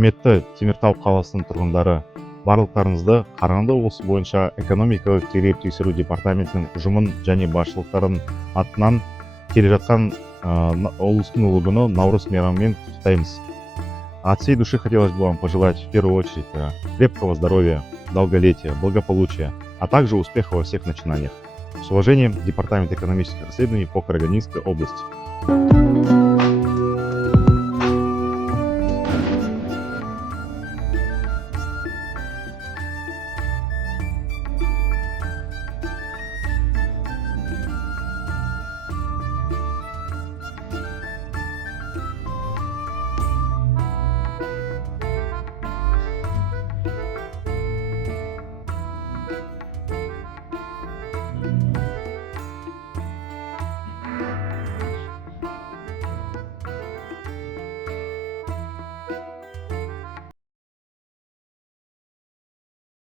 Құрметті Теміртау қаласының тұрғындары, барлықтарыңызды Қарағанды облысы бойынша Экономикалық тергеп-тексеру департаментінің ұжымын және басшылықтарын атынан келе жатқан облыстың ұлы күні Наурыз мейрамымен құттықтаймыз. От всей души хотелось бы вам пожелать в первую очередь крепкого здоровья, долголетия, благополучия, а также успеха во всех начинаниях. С уважением, Департамент экономических расследований по Карагандинской области.